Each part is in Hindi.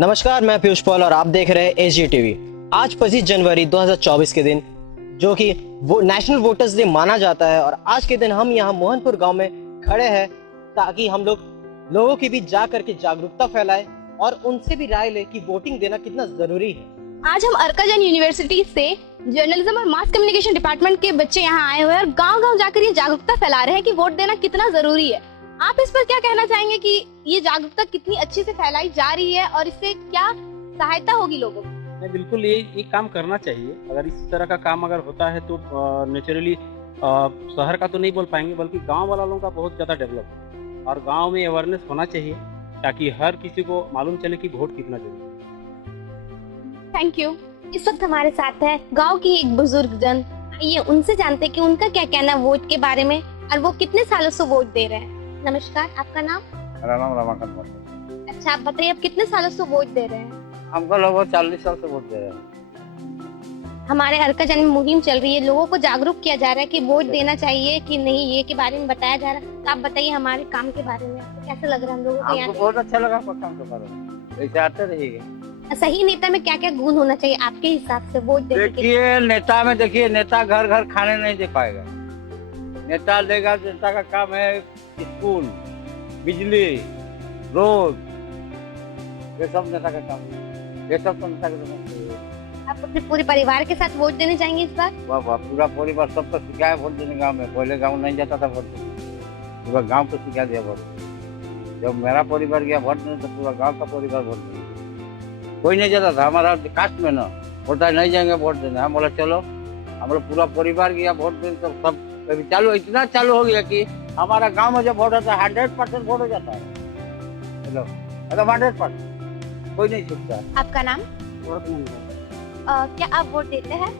नमस्कार, मैं पीयूष पॉल और आप देख रहे हैं एसजी टीवी। आज 25 जनवरी 2024 के दिन जो कि नेशनल वोटर्स डे माना जाता है और आज के दिन हम यहाँ मोहनपुर गांव में खड़े हैं ताकि हम लोगों के बीच जा करके जागरूकता फैलाएं और उनसे भी राय ले कि वोटिंग देना कितना जरूरी है। आज हम अर्काजन यूनिवर्सिटी से जर्नलिज्म और मास कम्युनिकेशन डिपार्टमेंट के बच्चे यहाँ आए हुए हैं और गांव-गांव जाकर ये जागरूकता फैला रहे हैं कि वोट देना कितना जरूरी है। आप इस पर क्या कहना चाहेंगे कि ये जागरूकता कितनी अच्छे से फैलाई जा रही है और इससे क्या सहायता होगी लोगों को? नहीं, बिल्कुल ये काम करना चाहिए। अगर इस तरह का काम अगर होता है तो नेचुरली शहर का तो नहीं बोल पाएंगे बल्कि गांव वालों का बहुत ज़्यादा डेवलप है और गांव में अवेयरनेस होना चाहिए ताकि हर किसी को मालूम चले कि वोट कितना जरूरी है। Thank you. इस वक्त हमारे साथ है गांव की एक बुजुर्ग जन। आइए उनसे जानते हैं कि उनका क्या कहना है वोट के बारे में और वो कितने सालों से वोट दे रहे हैं। नमस्कार, आपका नाम? मेरा नाम रमाकांत। अच्छा, आप बताइए आप कितने सालों से वोट दे रहे हैं? हमको लगभग 40 साल से वोट दे रहे हैं। हमारे अर्काजन में मुहिम चल रही है, लोगों को जागरूक किया जा रहा है कि वोट देना चाहिए कि नहीं, ये के बारे में बताया जा रहा है। तो आप बताइए हमारे काम के बारे में आपको कैसा लग रहा है? हम लोगों को हमको बहुत अच्छा लगा आपका काम के बारे में। ऐसे आते रहिएगा। सही नेता में क्या क्या गुण होना चाहिए आपके हिसाब से वोट देने के लिए? देखिए नेता में, देखिए नेता घर घर खाने नहीं दे पाएगा। नेता देगा, नेता का काम है स्कूल, बिजली, रोड, ये सब नेता का काम है। ये सब तो नेता का काम है। आप अपने पूरे परिवार के साथ वोट देने जाएंगे इस बार? वाह वाह, पूरा परिवार सबको सिखाया वोट देने गाँव में। पहले गाँव नहीं जाता था वोट देने, पूरा गाँव को सिखा दिया वोट। जब मेरा परिवार गया वोट देने तो पूरा गाँव का परिवार वोट देने। कोई नहीं जाता था हमारा कास्ट में ना, बोलता नहीं जाएंगे वोट देने। हम बोला चलो, हम लोग पूरा परिवार गया वोट देने। तो सब कभी चालू, इतना चालू हो गया कि हमारा गांव में जब वोट होता है 100% वोट हो जाता है। हेलो, मतलब 100% कोई नहीं छूटता। आपका नाम? क्या आप वोट देते हैं?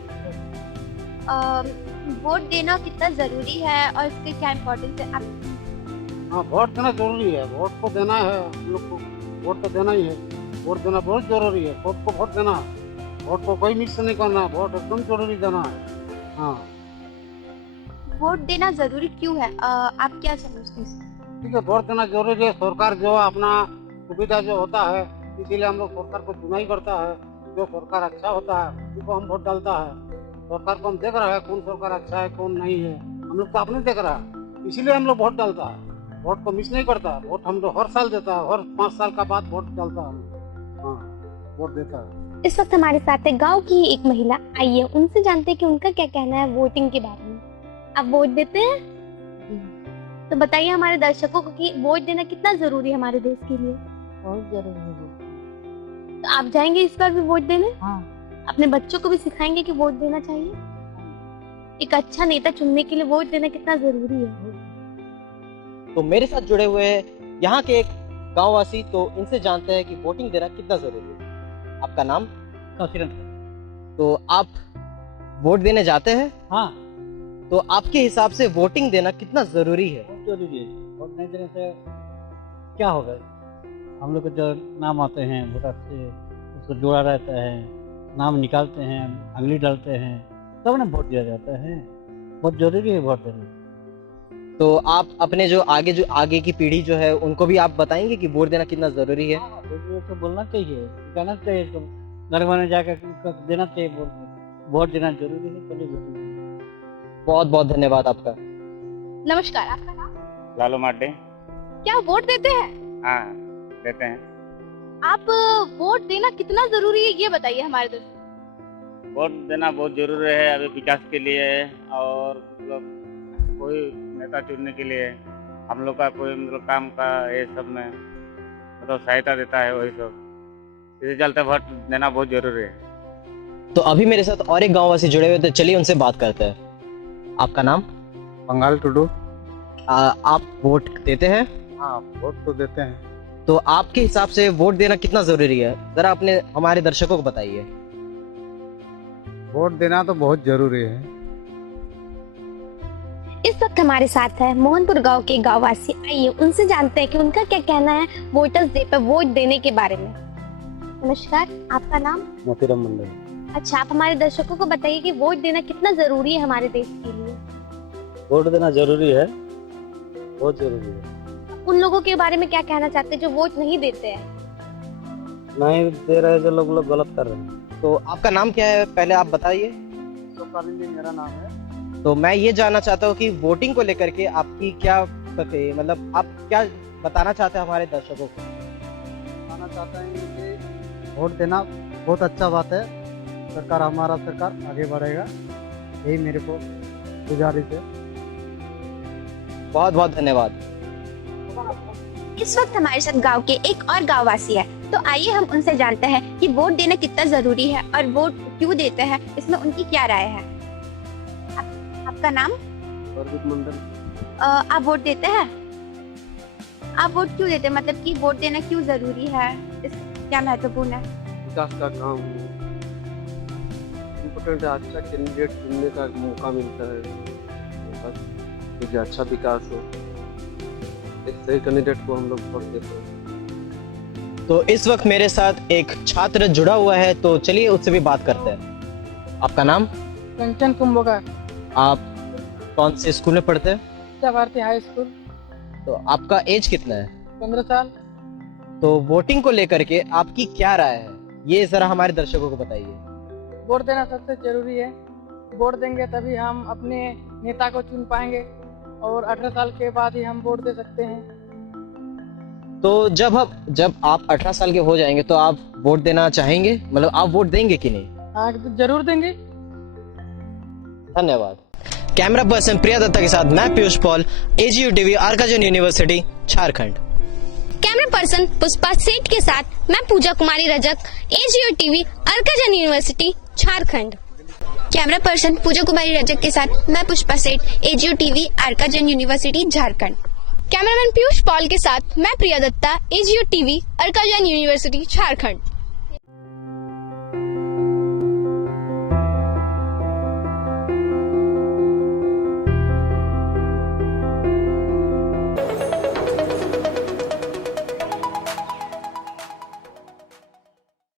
वोट देना कितना जरूरी है और इसके क्या इम्पोर्टेंस है? आप हाँ, वोट देना जरूरी है। वोट को देना है, हम लोग को वोट तो देना ही है। वोट देना बहुत जरूरी है। सबको वोट देना है, वोट को कोई मिस नहीं करना, वोट एकदम जरूरी देना है। हाँ, वोट देना जरूरी क्यों है? आप क्या समझते हैं? ठीक है, वोट देना जरूरी है। सरकार जो अपना सुविधा जो होता है, इसीलिए हम लोग सरकार को चुनाई करता है। जो सरकार अच्छा होता है उसी को हम वोट डालता है। सरकार को हम देख रहा है कौन सरकार अच्छा है कौन नहीं है, हम लोग तो अपने देख रहा है, इसीलिए हम लोग वोट डालता है। वोट को मिस नहीं करता। वोट हम लोग हर साल देता है, हर 5 साल का बाद वोट डालता है। हाँ, वोट देता है। इस वक्त हमारे साथ है गांव की एक महिला। आइए उनसे जानते हैं कि उनका क्या कहना है वोटिंग के बारे में। आप वोट देते हैं? तो बताइए हमारे दर्शकों को कि वोट देना कितना जरूरी है हमारे देश के लिए। बहुत जरूरी है। तो आप जाएंगे इस बार भी वोट देने? हाँ, अपने बच्चों को भी सिखाएंगे कि वोट देना चाहिए? एक अच्छा नेता चुनने के लिए वोट देना कितना जरूरी है? तो मेरे साथ जुड़े हुए हैं यहाँ के एक गाँववासी, तो इनसे जानते हैं कि वोटिंग देना कितना जरूरी है। आपका नाम? तो आप वोट देने जाते हैं? हाँ, तो आपके हिसाब से वोटिंग देना कितना जरूरी है? बहुत जरूरी है। वोट नहीं देने से क्या होगा? हम लोग को जो नाम आते हैं वोटर से, उसको जोड़ा रहता है, नाम निकालते हैं, अंगली डालते हैं, तब ना वोट दिया जाता है। बहुत जरूरी है वोट देना। तो आप अपने जो आगे की पीढ़ी जो है उनको भी आप बताएंगे कि वोट देना कितना जरूरी है? हाँ, तो बोलना चाहिए, कहना चाहिए, तो घर घर में जाकर देना चाहिए वोट। वोट देना जरूरी है। चलिए वोट देना। बहुत बहुत धन्यवाद आपका। नमस्कार, आपका नाम? लालू माटे। क्या आप वोट देते हैं? हाँ, देते हैं। आप वोट देना कितना जरूरी है ये बताइए हमारे दर्शकों। वोट देना बहुत जरूरी है अभी विकास के लिए और मतलब कोई नेता चुनने के लिए। हम लोग का कोई मतलब काम का ये सब में मतलब सहायता देता है, वही सब। इसी चलते वोट देना बहुत जरूरी है। तो अभी मेरे साथ और एक गांववासी जुड़े हुए, तो चलिए उनसे बात करते हैं। आपका नाम? बंगाल टुडू। आप वोट देते हैं? हाँ, वोट तो देते हैं। तो आपके हिसाब से वोट देना कितना जरूरी है, जरा अपने हमारे दर्शकों को बताइए। वोट देना तो बहुत जरूरी है। इस वक्त हमारे साथ है मोहनपुर गांव के गांववासी। आइए उनसे जानते हैं कि उनका क्या कहना है वोटर्स डे पर वोट देने के बारे में। नमस्कार, आपका नाम? मोतीराम मंडल। अच्छा, आप हमारे दर्शकों को बताइए कि वोट देना कितना जरूरी है हमारे देश के लिए। वोट देना जरूरी है, बहुत जरूरी है। उन लोगों के बारे में क्या कहना चाहते हैं जो वोट नहीं देते हैं? नहीं दे रहे जो लोग गलत कर रहे हैं। तो आपका नाम क्या है, पहले आप बताइए। मेरा नाम है। तो मैं ये जानना चाहता हूँ कि वोटिंग को लेकर के आपकी क्या मतलब आप क्या बताना चाहते हैं हमारे दर्शकों को? बताना चाहते हैं कि वोट देना बहुत अच्छा बात है। सरकार हमारा सरकार आगे बढ़ेगा, यही मेरे को गुजारिश है। बहुत बहुत धन्यवाद। इस वक्त हमारे साथ गांव के एक और गांववासी है, तो आइए हम उनसे जानते हैं कि वोट देना कितना जरूरी है और वोट क्यों देते हैं, इसमें उनकी क्या राय है। आपका नाम? प्रदीप मंडल। आप वोट देते हैं? आप वोट क्यों देते हैं, मतलब कि वोट देना क्यों जरूरी है, इस क्या महत्वपूर्ण है? विकास का काम है, इम्पोर्टेंट है। अच्छा कैंडिडेट चुनने का मौका मिलता है, बस कि अच्छा विकास हो, एक सही कैंडिडेट को हम लोग वोट देते हैं। तो इस वक्त मेरे साथ एक छात्र जुड़ा हुआ है, तो चलिए उससे भी बात करते हैं। आपका नाम? कंचन कुंभकार, आप कौन से स्कूल में पढ़ते हैं? Bharati high school. तो आपका एज कितना है? 15 साल। तो वोटिंग को लेकर के आपकी क्या राय है, ये जरा हमारे दर्शकों को बताइए। वोट देना सबसे जरूरी है। वोट देंगे तभी हम अपने नेता को चुन पाएंगे और 18 साल के बाद ही हम वोट दे सकते हैं। तो जब आप 18 साल के हो जाएंगे तो आप वोट देना चाहेंगे, मतलब आप वोट देंगे कि नहीं? हाँ, तो जरूर देंगे। धन्यवाद। कैमरा पर्सन प्रिया दत्ता के साथ मैं Piyush Paul, AGU TV, Arka Jain university, Jharkhand. Camera person Pushpa Seth के साथ मैं Pooja Kumari Rajak, AGO TV, Arka Jain university, Jharkhand. Camera person Pooja Kumari Rajak के साथ मैं Pushpa Seth, AGO TV, Arka Jain university, Jharkhand. Cameraman Piyush Paul के साथ मैं Priya Datta, AGO TV, Arka Jain university, Jharkhand.